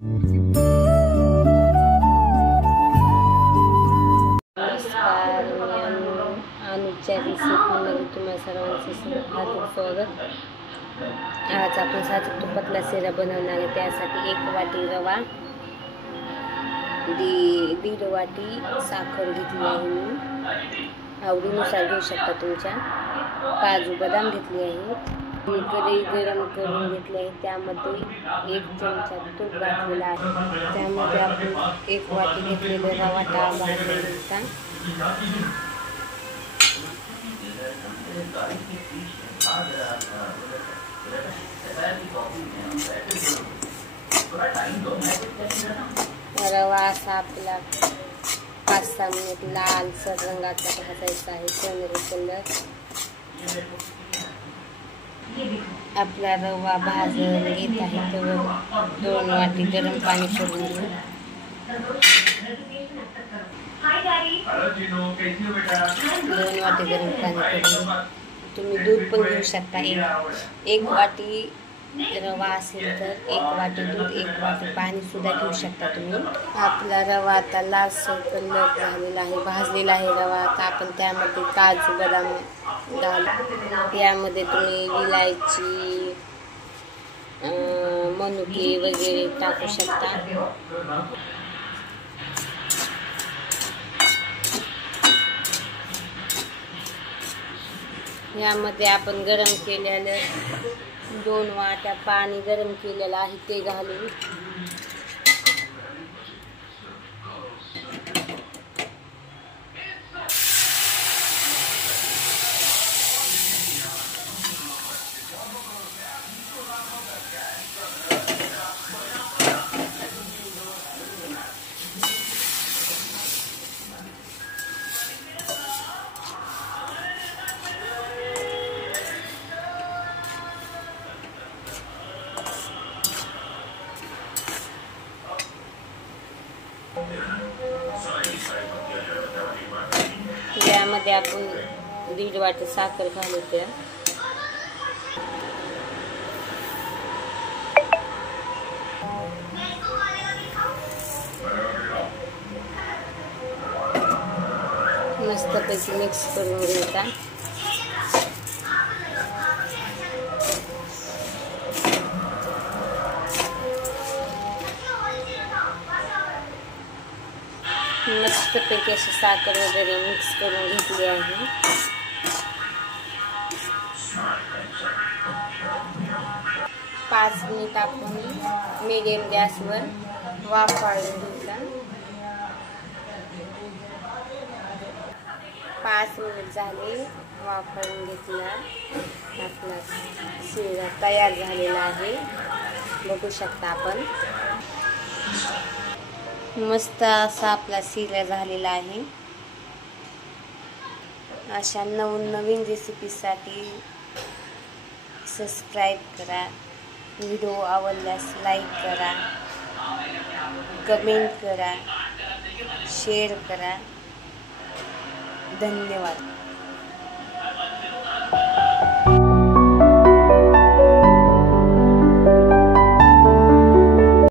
नमस्कार, अनुच्या रेसिपीमध्ये तुम्हा सर्वांचे हार्दिक स्वागत। आज आपण साजूक तुपातला शिरा बनवणार आहे। त्यासाठी 1 वाटी रवा, 1.5 वाटी साखर घेतली आहे मी, आवडीनुसार घेऊ शकता तुमच्या। काजू बदाम घेतली आहे। कढई गरम करून घेतली आहे, त्यामध्ये 1 चमचा तूप घातलेला आहे। त्यामध्ये आपण 1 वाटी घेतलेला रवा भाजलेला रवा असा आपला 5-6 मिनिट लालसर रंगाचा भाजायचा आहे, सोनेरी कलर। आपला रवा भाजून घेत आहे तर 2 वाटी गरम पाणी करून घेऊ। 2 वाटी गरम पाणी करून तुम्ही दूध पण घेऊ शकता। 1 वाटी रवा असेल तर 1 वाटी दूध, 1 वाटी पाणी सुद्धा घेऊ शकता तुम्ही। आपला रवा आता लालसर कलर झालेला आहे, भाजलेला आहे रवा। आता आपण त्यामध्ये काजू बदाम त्यामध्ये तुम्ही विलायची, मनुके वगैरे टाकू शकता। यामध्ये आपण गरम केलेलं 2 वाट्या पाणी गरम केलेलं आहे ते घालू। यामध्ये आपण 1.5 वाटी साखर घालू। त्या मस्तपैकी मिक्स करून घ्यायचा। मस्तपैकी अशी साखर वगैरे मिक्स करून घेतली आहे। पाच मिनिट आपण मीडियम गॅसवर वाफाळून घ्यायचा। 5 मिनिट झाले, वाफाळून घेतला। आपला शिरा तयार झालेला आहे, बघू शकता आपण। मस्त असा आपला शिरा झालेला आहे। अशा नवीन रेसिपीसाठी सबस्क्राईब करा, व्हिडिओ आवडल्यास लाईक करा, कमेंट करा, शेअर करा। धन्यवाद।